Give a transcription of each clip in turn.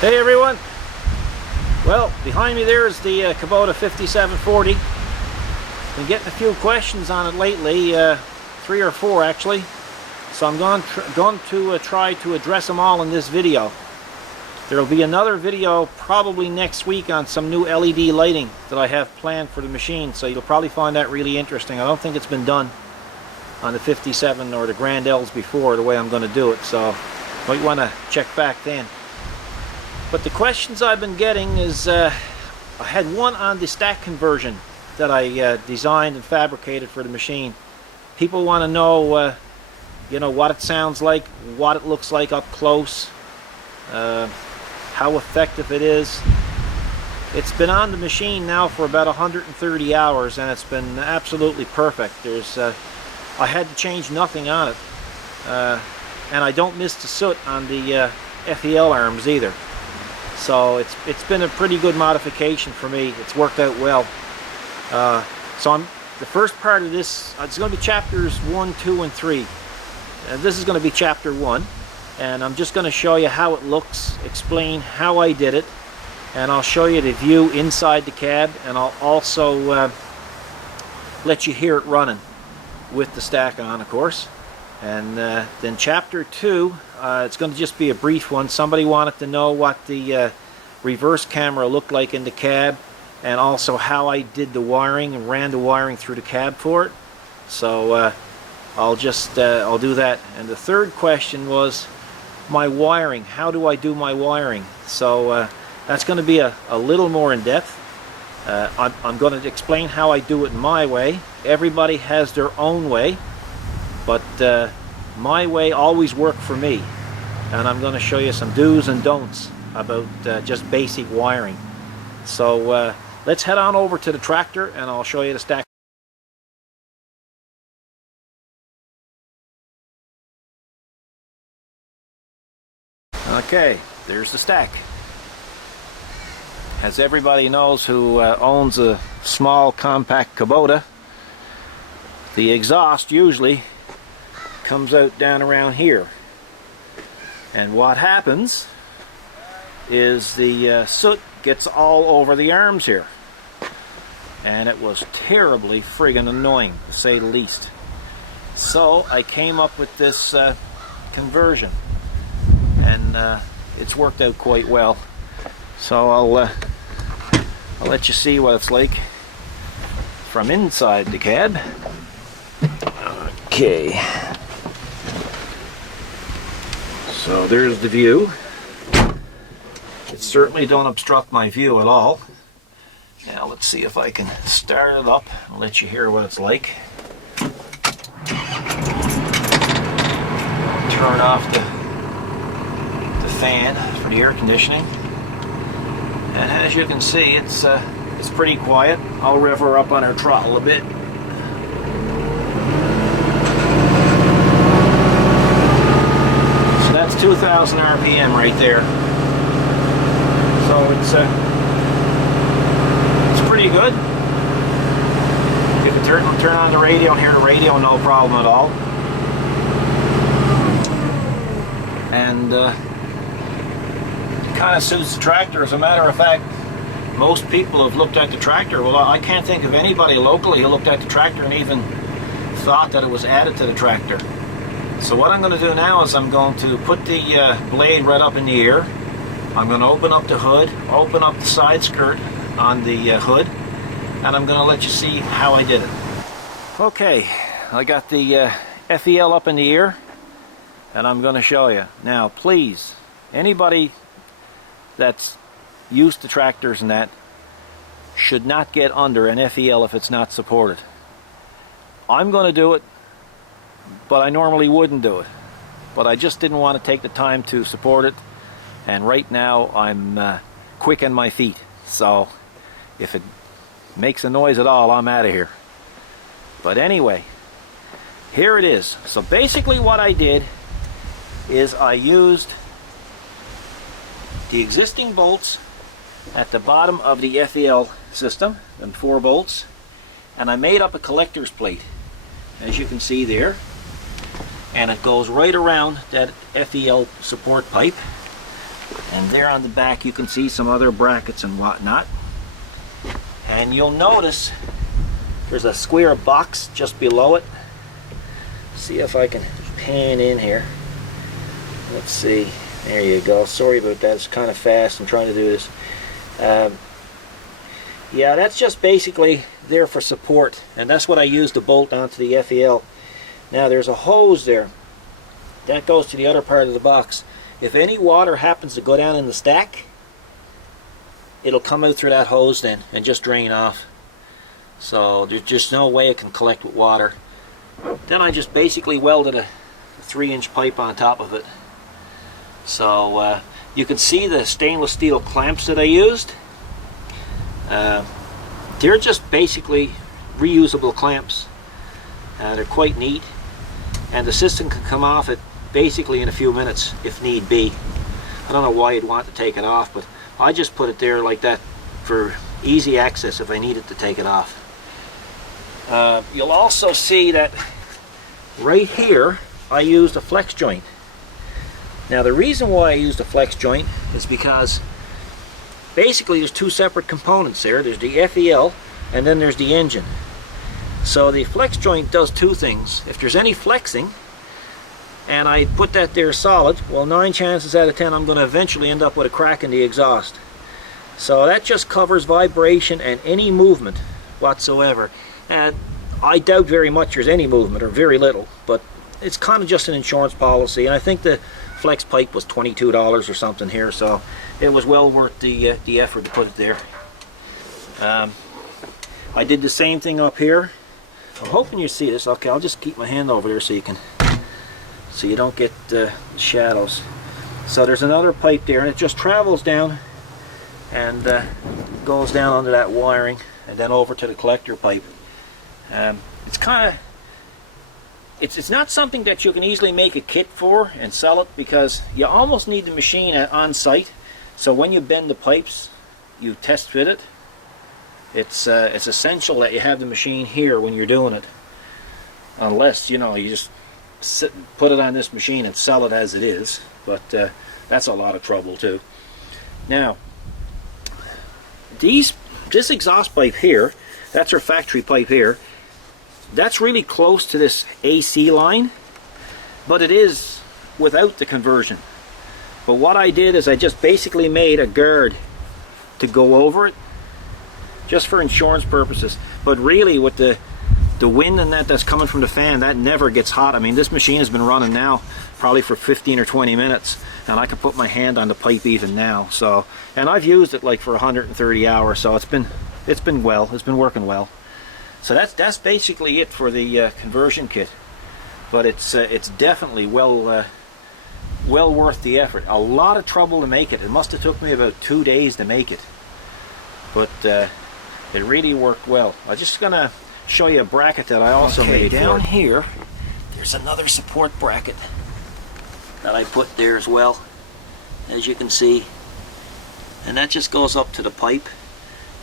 Hey everyone! Well, behind me there is the Kubota 5740. Been getting a few questions on it lately, 3 or 4 actually. So I'm going to try to address them all in this video. There will be another video probably next week on some new LED lighting that I have planned for the machine, so you'll probably find that really interesting. I don't think it's been done on the 57 or the Grand Ls before the way I'm going to do it, so you might want to check back then. But the questions I've been getting is, I had one on the stack conversion that I designed and fabricated for the machine. People want to know, you know, what it sounds like, what it looks like up close, how effective it is. It's been on the machine now for about 130 hours and it's been absolutely perfect. I had to change nothing on it, and I don't miss the soot on the FEL arms either. So it's been a pretty good modification for me. It's worked out well. So the first part of this, it's going to be chapters 1, 2, and 3. This is going to be chapter 1, and I'm just going to show you how it looks, explain how I did it, and I'll show you the view inside the cab, and I'll also let you hear it running with the stack on, of course. And then chapter 2, it's going to just be a brief one. Somebody wanted to know what the reverse camera looked like in the cab, and also how I did the wiring and ran the wiring through the cab for it. So I'll do that. And the third question was my wiring. How do I do my wiring? So that's going to be a little more in depth. I'm going to explain how I do it my way. Everybody has their own way, but my way always worked for me, and I'm going to show you some do's and don'ts about just basic wiring. So let's head on over to the tractor and I'll show you the stack. Okay, there's the stack. As everybody knows who owns a small compact Kubota, the exhaust usually comes out down around here, and what happens is the soot gets all over the arms here, and it was terribly friggin' annoying, to say the least. So I came up with this conversion, and it's worked out quite well. So I'll let you see what it's like from inside the cab. Okay. So there's the view. It certainly don't obstruct my view at all. Now let's see if I can start it up and let you hear what it's like. Turn off the fan for the air conditioning. And as you can see, it's pretty quiet. I'll rev her up on her throttle a bit. So that's 2,000 RPM right there. So it's pretty good. You can turn on the radio and hear the radio, no problem at all. And kind of suits the tractor. As a matter of fact, most people have looked at the tractor. Well, I can't think of anybody locally who looked at the tractor and even thought that it was added to the tractor. So what I'm going to do now is I'm going to put the blade right up in the air. I'm going to open up the hood, open up the side skirt on the hood, and I'm going to let you see how I did it. Okay, I got the FEL up in the air, and I'm going to show you. Now please, anybody that's used to tractors and that should not get under an FEL if it's not supported. I'm going to do it, but I normally wouldn't do it. But I just didn't want to take the time to support it, and right now I'm quick on my feet. So if it makes a noise at all, I'm out of here. But anyway, here it is. So basically what I did is I used the existing bolts at the bottom of the FEL system, and 4 bolts, and I made up a collector's plate, as you can see there, and it goes right around that FEL support pipe. And there on the back you can see some other brackets and whatnot. And you'll notice there's a square box just below it. See if I can pan in here. Let's see. There you go. Sorry about that. It's kind of fast. I'm trying to do this. Yeah, that's just basically there for support, and that's what I use to bolt onto the FEL. Now there's a hose there that goes to the other part of the box. If any water happens to go down in the stack, it'll come out through that hose then and just drain off. So there's just no way it can collect with water. Then I just basically welded a 3-inch pipe on top of it. So you can see the stainless steel clamps that I used. They're just basically reusable clamps. They're quite neat, and the system can come off it basically in a few minutes if need be. I don't know why you'd want to take it off, but I just put it there like that for easy access if I needed to take it off. You'll also see that right here I used a flex joint. Now the reason why I used a flex joint is because basically there's two separate components there. There's the FEL and then there's the engine. So the flex joint does two things. If there's any flexing and I put that there solid, well, 9 chances out of 10 I'm going to eventually end up with a crack in the exhaust. So that just covers vibration and any movement whatsoever. And I doubt very much there's any movement, or very little, but it's kind of just an insurance policy, and I think the flex pipe was $22 or something here, so it was well worth the effort to put it there. I did the same thing up here. I'm hoping you see this. Okay, I'll just keep my hand over there so you don't get shadows. So there's another pipe there, and it just travels down and goes down under that wiring and then over to the collector pipe. It's not something that you can easily make a kit for and sell it, because you almost need the machine on site. So when you bend the pipes, you test fit it. It's essential that you have the machine here when you're doing it, unless you just put it on this machine and sell it as it is. But that's a lot of trouble too. Now, this exhaust pipe here, that's our factory pipe here. That's really close to this AC line, but it is without the conversion. But what I did is I just basically made a guard to go over it, just for insurance purposes. But really, with the wind and that's coming from the fan, that never gets hot. I mean, this machine has been running now probably for 15 or 20 minutes, and I can put my hand on the pipe even now. So, and I've used it like for 130 hours, so it's been working well. So that's basically it for the conversion kit. But it's definitely well worth the effort. A lot of trouble to make it. It must have took me about 2 days to make it, but it really worked well. I'm just gonna show you a bracket that I also made. Down here, there's another support bracket that I put there as well, as you can see, and that just goes up to the pipe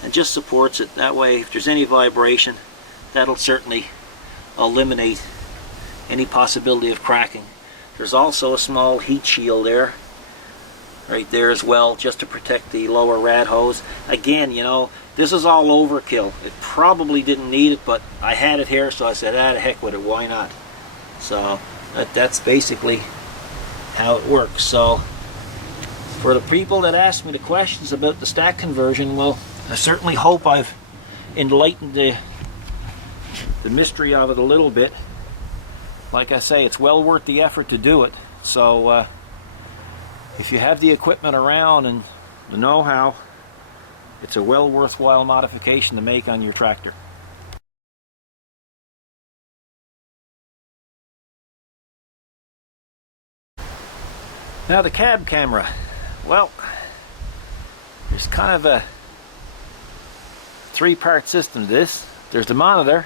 and just supports it. That way, if there's any vibration, that'll certainly eliminate any possibility of cracking. There's also a small heat shield there, right there as well, just to protect the lower rad hose. Again, this is all overkill. It probably didn't need it, but I had it here, so I said, the heck with it, why not? So that's basically how it works. So for the people that asked me the questions about the stack conversion, well, I certainly hope I've enlightened the mystery of it a little bit. Like I say, it's well worth the effort to do it. So if you have the equipment around and the know-how, it's a well worthwhile modification to make on your tractor. Now the cab camera. Well, there's kind of a three-part system to this. There's the monitor,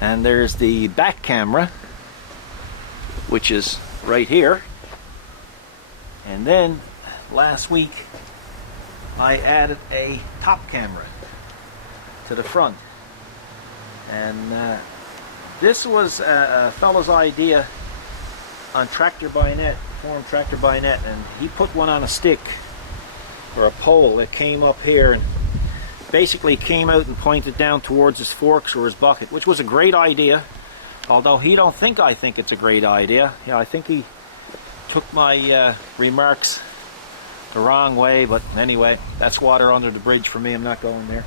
and there's the back camera, which is right here. And then last week I added a top camera to the front, and this was a fellow's idea on Tractor by Net, forum Tractor by Net, and he put one on a stick or a pole that came up here and basically came out and pointed down towards his forks or his bucket, which was a great idea, although he don't think I think it's a great idea. Yeah, I think he took my remarks the wrong way, but anyway, that's water under the bridge for me. I'm not going there.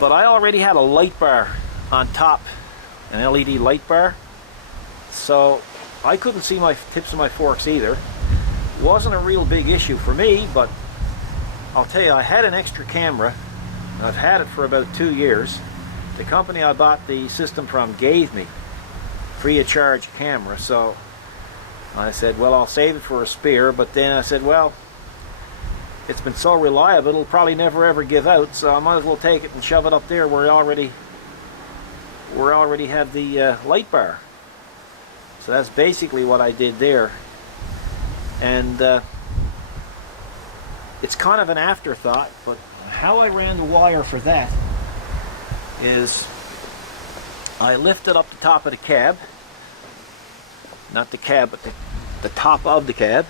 But I already had a light bar on top, an LED light bar, so I couldn't see my tips of my forks either. It wasn't a real big issue for me, but I'll tell you, I had an extra camera. I've had it for about 2 years. The company I bought the system from gave me free of charge camera, so I said, well, I'll save it for a spare. But then I said, well, it's been so reliable, it'll probably never ever give out, so I might as well take it and shove it up there where I already have the light bar. So that's basically what I did there. And it's kind of an afterthought, but how I ran the wire for that is I lifted up the top of the cab, not the cab, but the top of the cab,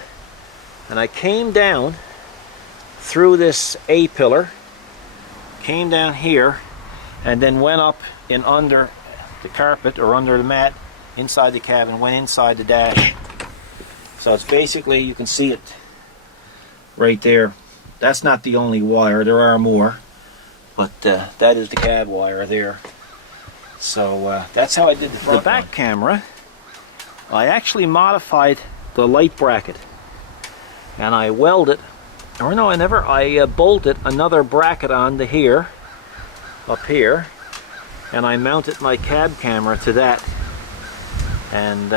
and I came down through this A-pillar, came down here, and then went up in under the carpet or under the mat inside the cab and went inside the dash. So it's basically, you can see it right there. That's not the only wire, there are more, but that is the cab wire there. So that's how I did the front. The back camera, I actually modified the light bracket, and I welded, or no, I bolted another bracket onto here, up here, and I mounted my cab camera to that. And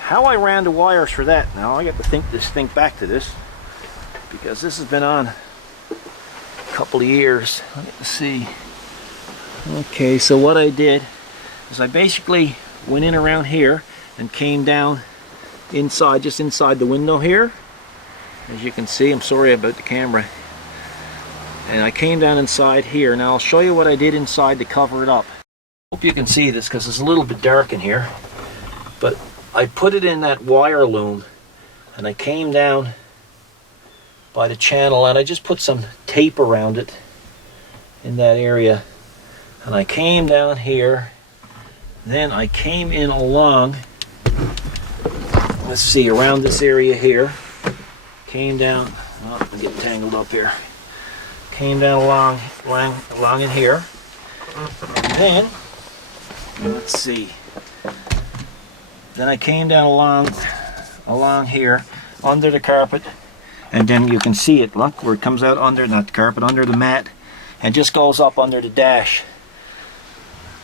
how I ran the wires for that, now I got to think back to this, because this has been on a couple of years. Let's see. Okay, so what I did is I basically went in around here and came down inside, just inside the window here. As you can see, I'm sorry about the camera. And I came down inside here. Now I'll show you what I did inside to cover it up. Hope you can see this because it's a little bit dark in here. But I put it in that wire loom, and I came down by the channel, and I just put some tape around it in that area. And I came down here, then I came in along, let's see, around this area here, came down, oh, I get tangled up here, came down along in here, and then, let's see, then I came down along here, under the carpet, and then you can see it, look, where it comes out under, not the carpet, under the mat, and just goes up under the dash.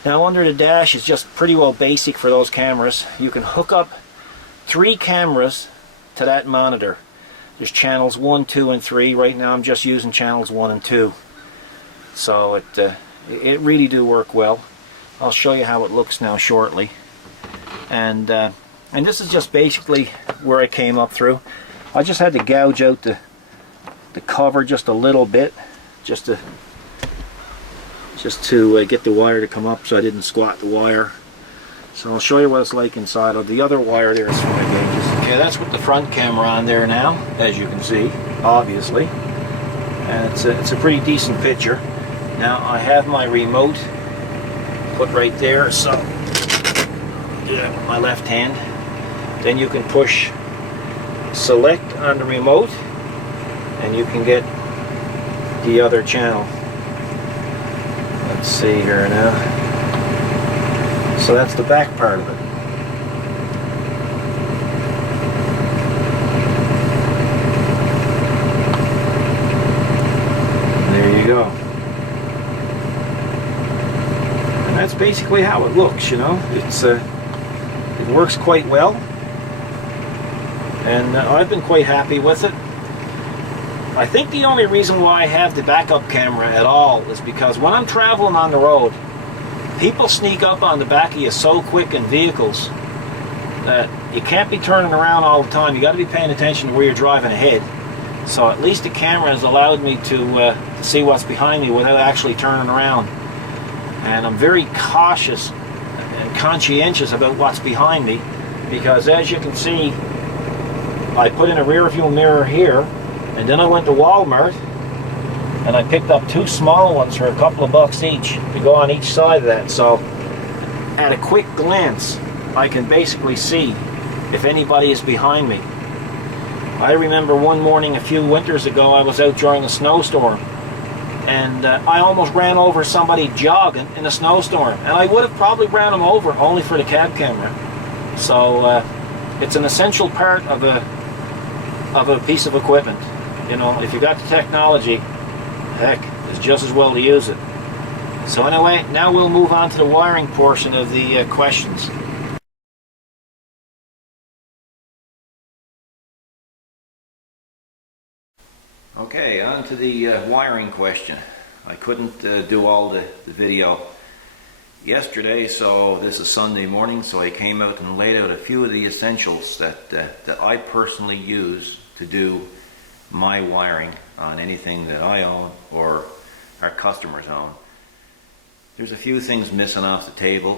Now under the dash is just pretty well basic for those cameras. You can hook up 3 cameras to that monitor. There's channels 1, 2, and 3. Right now I'm just using channels 1 and 2. So it really do work well. I'll show you how it looks now shortly. And this is just basically where I came up through. I just had to gouge out the cover just a little bit, just to get the wire to come up so I didn't squat the wire. So I'll show you what it's like inside. The other wire there is 5 gauges. Okay, that's with the front camera on there now, as you can see, obviously. And it's a pretty decent picture. Now I have my remote put right there, so yeah, with my left hand. Then you can push select on the remote, and you can get the other channel. Let's see here now. So that's the back part of it. There you go. And that's basically how it looks, you know. It works quite well. And I've been quite happy with it. I think the only reason why I have the backup camera at all is because when I'm traveling on the road, people sneak up on the back of you so quick in vehicles that you can't be turning around all the time. You got to be paying attention to where you're driving ahead. So at least the camera has allowed me to see what's behind me without actually turning around. And I'm very cautious and conscientious about what's behind me, because as you can see, I put in a rear view mirror here, and then I went to Walmart and I picked up 2 small ones for a couple of bucks each to go on each side of that. So at a quick glance, I can basically see if anybody is behind me. I remember one morning a few winters ago, I was out during a snowstorm, and I almost ran over somebody jogging in a snowstorm, and I would have probably ran them over only for the cab camera. So it's an essential part of a piece of equipment. You know, if you got the technology, heck, it's just as well to use it. So anyway, now we'll move on to the wiring portion of the questions. Okay, on to the wiring question. I couldn't do all the video yesterday, so this is Sunday morning, so I came out and laid out a few of the essentials that I personally use to do my wiring on anything that I own or our customers own. There's a few things missing off the table.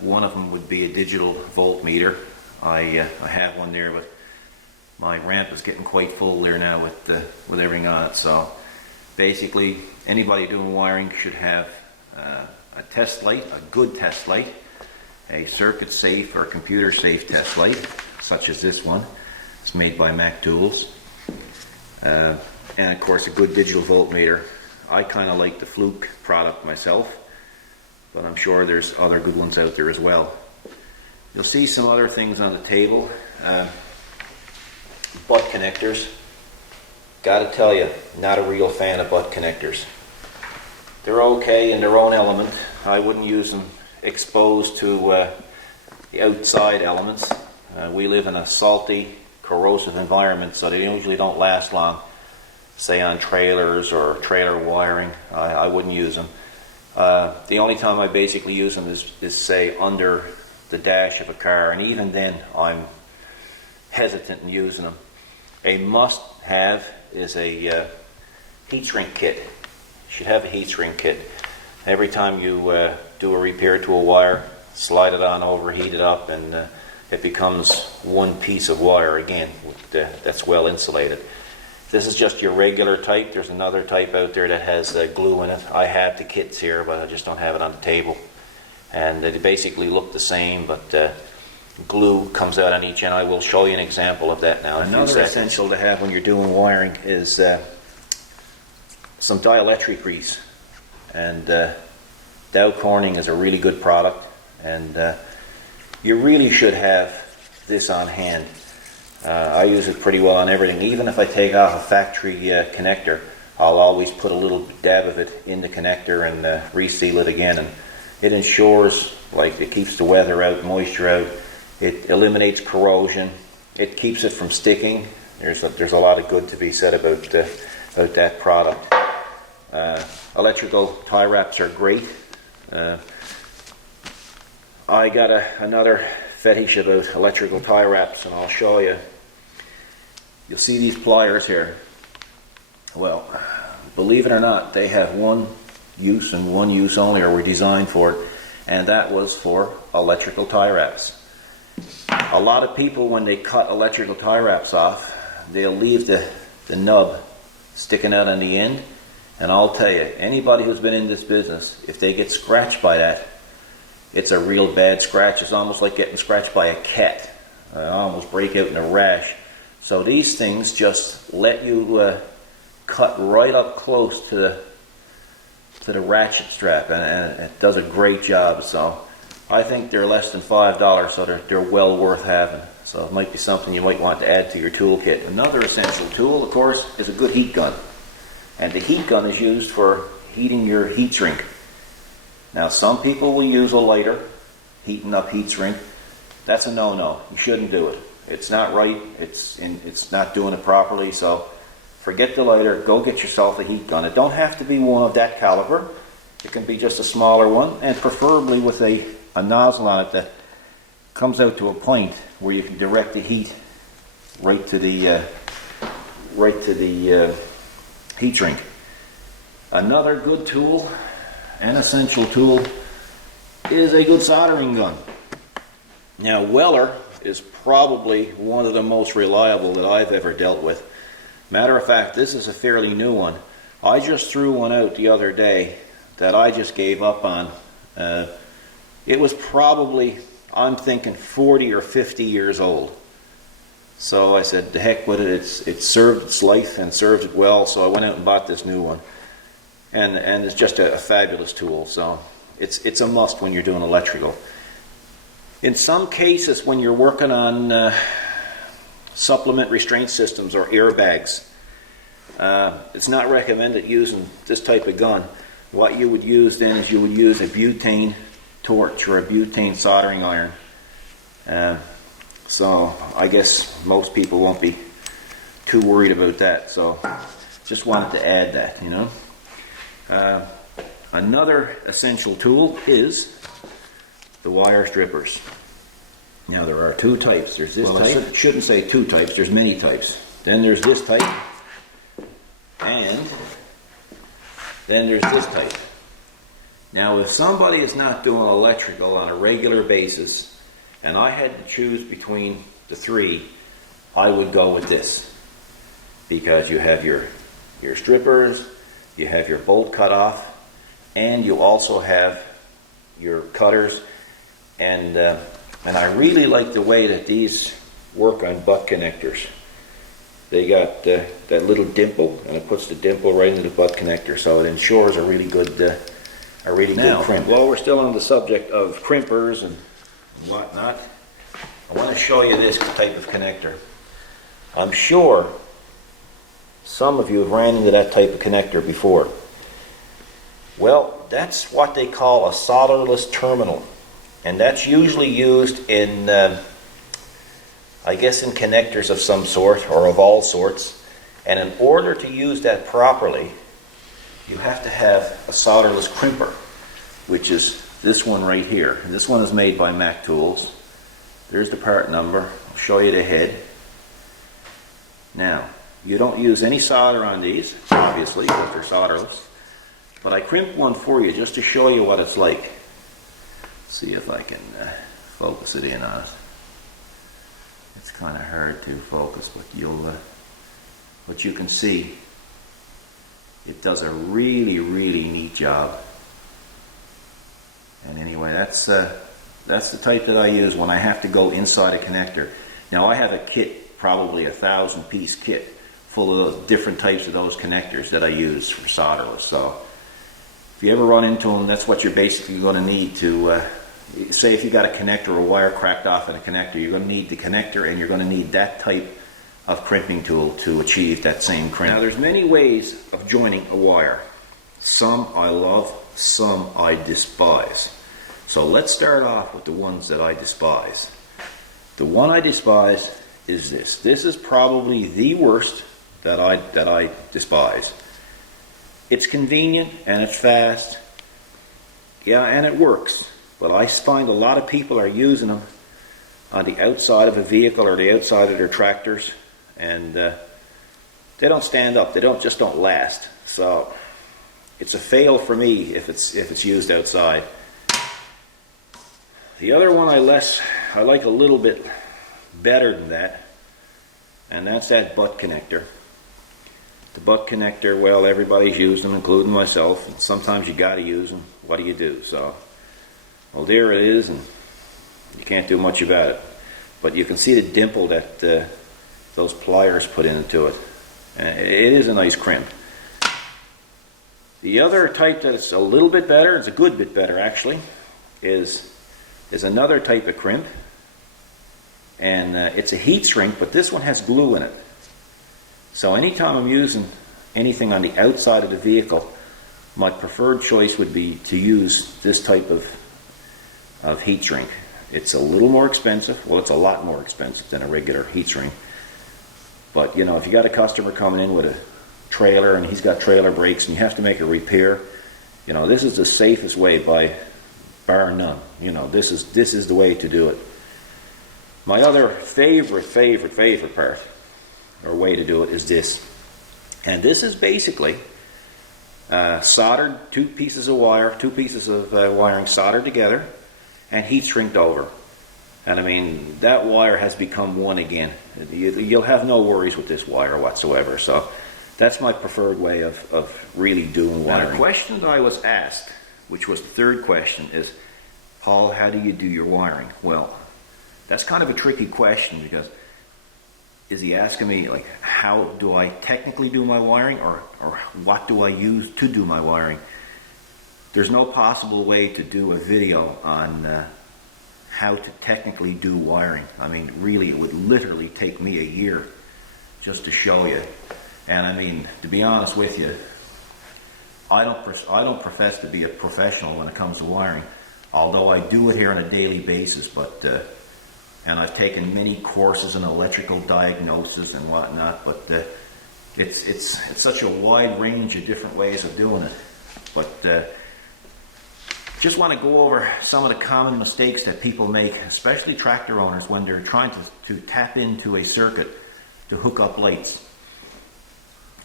One of them would be a digital voltmeter. I have one there, but my ramp is getting quite full there now with everything on it. So basically, anybody doing wiring should have a test light, a good test light, a circuit safe or computer safe test light, such as this one. It's made by Mac Tools. And of course a good digital voltmeter. I kind of like the Fluke product myself, but I'm sure there's other good ones out there as well. You'll see some other things on the table. Butt connectors. Gotta tell you, not a real fan of butt connectors. They're okay in their own element. I wouldn't use them exposed to the outside elements. We live in a salty, corrosive environment, so they usually don't last long. Say on trailers or trailer wiring, I wouldn't use them. The only time I basically use them is say under the dash of a car, and even then I'm hesitant in using them. A must-have is a heat shrink kit. You should have a heat shrink kit. Every time you do a repair to a wire, slide it on over, heat it up, and it becomes one piece of wire again that's well insulated. This is just your regular type. There's another type out there that has glue in it. I have the kits here, but I just don't have it on the table. And they basically look the same, but glue comes out on each end. I will show you an example of that now in a few seconds. Another essential to have when you're doing wiring is some dielectric grease. And Dow Corning is a really good product, and you really should have this on hand. I use it pretty well on everything. Even if I take off a factory connector, I'll always put a little dab of it in the connector and reseal it again. And it ensures, like, it keeps the weather out, moisture out. It eliminates corrosion. It keeps it from sticking. There's a lot of good to be said about that product. Electrical tie wraps are great. I got another fetish about electrical tie wraps, and I'll show you. You'll see these pliers here. Well, believe it or not, they have one use and one use only, or were designed for it, and that was for electrical tie wraps. A lot of people, when they cut electrical tie wraps off, they'll leave the nub sticking out on the end, and I'll tell you, anybody who's been in this business, if they get scratched by that, it's a real bad scratch. It's almost like getting scratched by a cat. I almost break out in a rash. So these things just let you cut right up close to the ratchet strap, and it does a great job. So I think they're less than $5, so they're well worth having. So it might be something you might want to add to your toolkit. Another essential tool, of course, is a good heat gun. And the heat gun is used for heating your heat shrink. Now, some people will use a lighter, heating up heat shrink. That's a no-no. You shouldn't do it. It's not right. It's not doing it properly. So forget the lighter. Go get yourself a heat gun. It don't have to be one of that caliber. It can be just a smaller one, and preferably with a nozzle on it that comes out to a point where you can direct the heat right to the heat shrink. Another good tool, an essential tool, is a good soldering gun. Now, Weller is probably one of the most reliable that I've ever dealt with. Matter of fact, this is a fairly new one. I just threw one out the other day that I just gave up on. It was probably, I'm thinking, 40 or 50 years old. So I said, the heck with it, it served its life and served it well, so I went out and bought this new one. And it's just a fabulous tool, so it's a must when you're doing electrical. In some cases, when you're working on supplement restraint systems or airbags, it's not recommended using this type of gun. What you would use then is you would use a butane torch or a butane soldering iron. So I guess most people won't be too worried about that. So just wanted to add that, you know. Another essential tool is the wire strippers. Now there are two types. There's this type. I shouldn't say two types. There's many types. Then there's this type, and then there's this type. Now if somebody is not doing electrical on a regular basis, and I had to choose between the three, I would go with this, because you have your strippers, you have your bolt cutoff, and you also have your cutters, and I really like the way that these work on butt connectors. They got that little dimple, and it puts the dimple right into the butt connector, so it ensures a really good good crimp. While we're still on the subject of crimpers and whatnot, I want to show you this type of connector. I'm sure some of you have ran into that type of connector before. Well, that's what they call a solderless terminal, and that's usually used in I guess in connectors of some sort or of all sorts. And in order to use that properly, you have to have a solderless crimper, which is this one right here. And this one is made by Mac Tools. There's the part number. I'll show you the head. Now, you don't use any solder on these, obviously, because they're solderless. But I crimped one for you just to show you what it's like. See if I can focus it in on it. It's kind of hard to focus, but you can see it does a really, really neat job. And anyway, that's the type that I use when I have to go inside a connector. Now I have a kit, probably a 1,000-piece kit, full of different types of those connectors that I use for solderless. So if you ever run into them, that's what you're basically going to need to, say if you got a connector or a wire cracked off in a connector, you're going to need the connector and you're going to need that type of crimping tool to achieve that same crimp. Now there's many ways of joining a wire. Some I love, some I despise. So let's start off with the ones that I despise. The one I despise is this. This is probably the worst that I despise. It's convenient and it's fast. Yeah, and it works. But I find a lot of people are using them on the outside of a vehicle or the outside of their tractors, and they don't stand up. They just don't last. So it's a fail for me if it's used outside. The other one I like a little bit better than that, and that's that butt connector. The butt connector, well, everybody's used them, including myself, and sometimes you got to use them. What do you do? So, well, there it is, and you can't do much about it. But you can see the dimple that those pliers put into it. It is a nice crimp. The other type that's a little bit better, it's a good bit better actually, is another type of crimp. And it's a heat shrink, but this one has glue in it. So anytime I'm using anything on the outside of the vehicle, my preferred choice would be to use this type of heat shrink. It's a little more expensive. Well, it's a lot more expensive than a regular heat shrink. But you know, if you got a customer coming in with a trailer and he's got trailer brakes and you have to make a repair, you know, this is the safest way by bar none. You know, this is the way to do it. My other favorite part or way to do it is this. And this is basically soldered, two pieces of wiring soldered together and heat shrinked over. And I mean, that wire has become one again. You'll have no worries with this wire whatsoever. So that's my preferred way of really doing wiring. Now, the question that I was asked, which was the third question, is, Paul, how do you do your wiring? Well, that's kind of a tricky question, because is he asking me, like, how do I technically do my wiring, or what do I use to do my wiring? There's no possible way to do a video on how to technically do wiring. I mean, really, it would literally take me a year just to show you. And I mean, to be honest with you, I don't profess to be a professional when it comes to wiring, although I do it here on a daily basis. But and I've taken many courses in electrical diagnosis and whatnot. But it's such a wide range of different ways of doing it. But just want to go over some of the common mistakes that people make, especially tractor owners, when they're trying to tap into a circuit to hook up lights.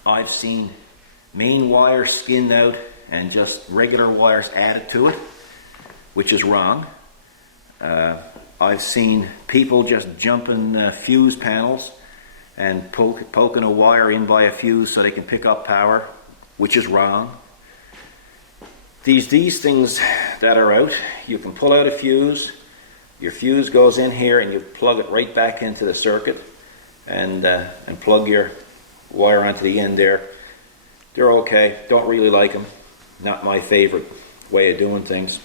I've seen main wires skinned out and just regular wires added to it, which is wrong. I've seen people just jumping fuse panels and poking a wire in by a fuse so they can pick up power, which is wrong. These things that are out, you can pull out a fuse, your fuse goes in here and you plug it right back into the circuit and plug your wire onto the end there. They're okay, don't really like them, not my favorite way of doing things.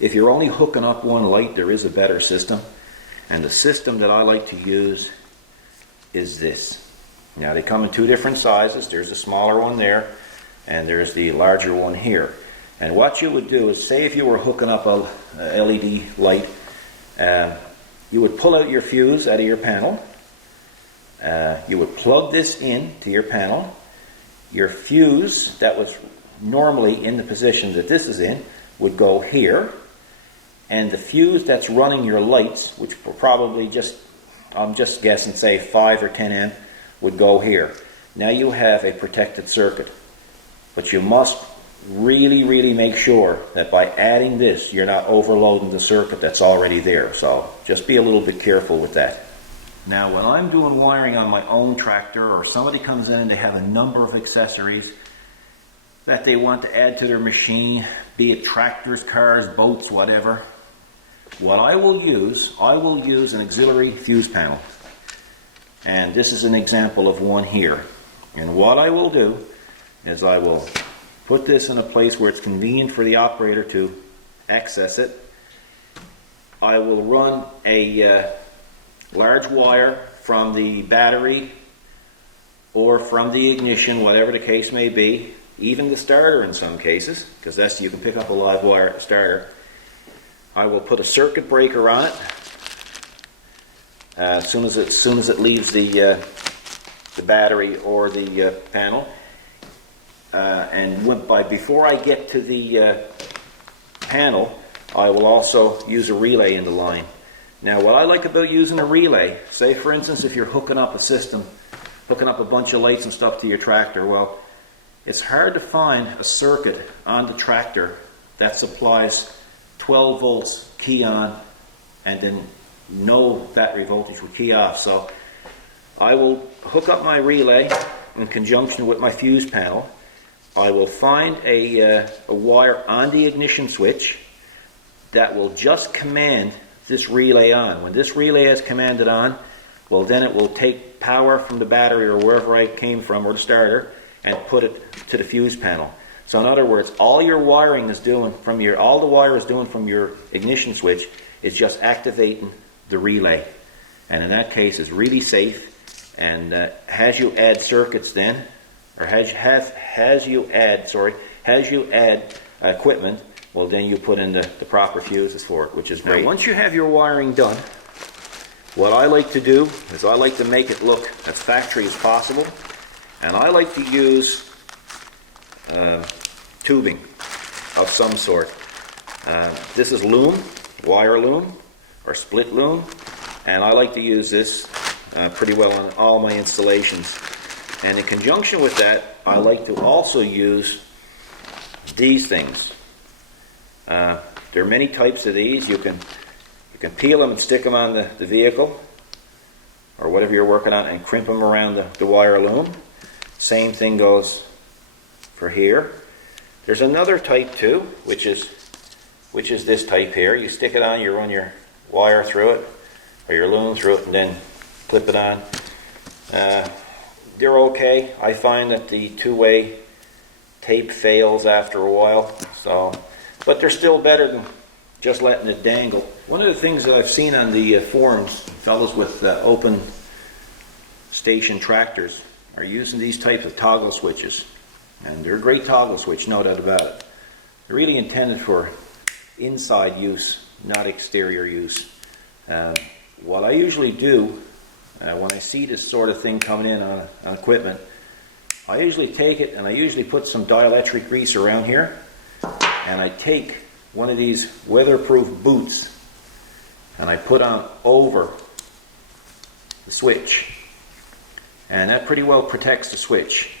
If you're only hooking up one light, there is a better system, and the system that I like to use is this. Now, they come in two different sizes. There's a smaller one there, and there's the larger one here. And what you would do is, say if you were hooking up a LED light, you would pull out your fuse out of your panel. You would plug this in to your panel. Your fuse that was normally in the position that this is in would go here, and the fuse that's running your lights, which were probably I'm just guessing, say 5 or 10 amp, would go here. Now you have a protected circuit. But you must really make sure that by adding this, you're not overloading the circuit that's already there. So just be a little bit careful with that. Now, when I'm doing wiring on my own tractor, or somebody comes in and they have a number of accessories that they want to add to their machine, be it tractors, cars, boats, whatever, what I will use an auxiliary fuse panel. And this is an example of one here. And what I will do is I will put this in a place where it's convenient for the operator to access it. I will run a large wire from the battery or from the ignition, whatever the case may be, even the starter in some cases, because that's, you can pick up a live wire at the starter. I will put a circuit breaker on it as soon as it leaves the battery or the panel. Before I get to the panel, I will also use a relay in the line. Now, what I like about using a relay, say for instance if you're hooking up a system, hooking up a bunch of lights and stuff to your tractor, well, it's hard to find a circuit on the tractor that supplies 12 volts key on and then no battery voltage with key off. So I will hook up my relay in conjunction with my fuse panel. I will find a wire on the ignition switch that will just command this relay on. When this relay is commanded on, well, then it will take power from the battery or wherever I came from, or the starter, and put it to the fuse panel. So in other words, all the wire is doing from your ignition switch is just activating the relay. And in that case, it's really safe. And as you add circuits then, or as you add equipment, well, then you put in the proper fuses for it, which is great. Now, once you have your wiring done, what I like to do is I like to make it look as factory as possible. And I like to use tubing of some sort. This is loom, wire loom, or split loom, and I like to use this pretty well on all my installations. And in conjunction with that, I like to also use these things. There are many types of these. You You can peel them and stick them on the vehicle or whatever you're working on and crimp them around the wire loom. Same thing goes for here. There's another type too, which is this type here. You stick it on, you run your wire through it, or your loom through it, and then clip it on. They're okay. I find that the two-way tape fails after a while, but they're still better than just letting it dangle. One of the things that I've seen on the forums, fellows with open station tractors are using these types of toggle switches. And they're a great toggle switch, no doubt about it. They're really intended for inside use, not exterior use. What I usually do when I see this sort of thing coming in on equipment, I usually take it and I usually put some dielectric grease around here, and I take one of these weatherproof boots and I put on over the switch, and that pretty well protects the switch.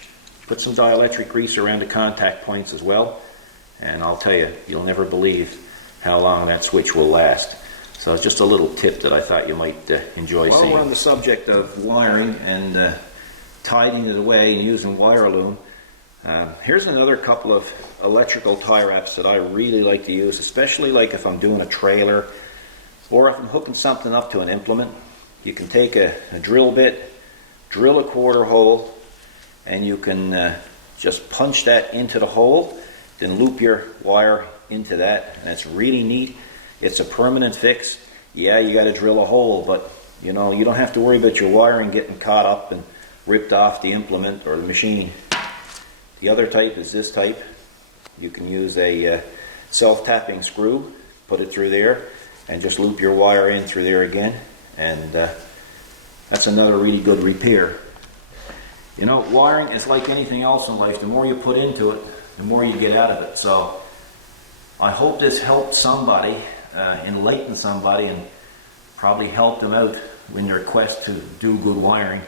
Put some dielectric grease around the contact points as well, and I'll tell you, you'll never believe how long that switch will last. So it's just a little tip that I thought you might enjoy seeing. While we're on the subject of wiring and tidying it away and using wire loom, here's another couple of electrical tie wraps that I really like to use, especially like if I'm doing a trailer or if I'm hooking something up to an implement. You can take a drill bit, drill a quarter hole, and you can just punch that into the hole, then loop your wire into that, and it's really neat. It's a permanent fix. Yeah, you got to drill a hole, but you know, you don't have to worry about your wiring getting caught up and ripped off the implement or the machine. The other type is this type. You can use a self-tapping screw, put it through there, and just loop your wire in through there again, and that's another really good repair. You know, wiring is like anything else in life. The more you put into it, the more you get out of it. So I hope this helped somebody, enlighten somebody, and probably help them out in their quest to do good wiring.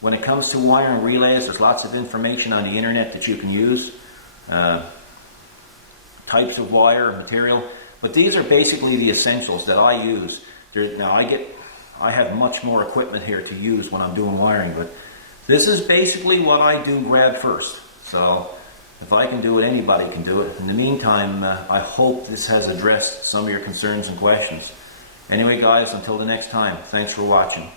When it comes to wiring relays, there's lots of information on the internet that you can use. Types of wire, material, but these are basically the essentials that I use. Now I have much more equipment here to use when I'm doing wiring, but this is basically what I do grab first. So if I can do it, anybody can do it. In the meantime, I hope this has addressed some of your concerns and questions. Anyway guys, until the next time, thanks for watching.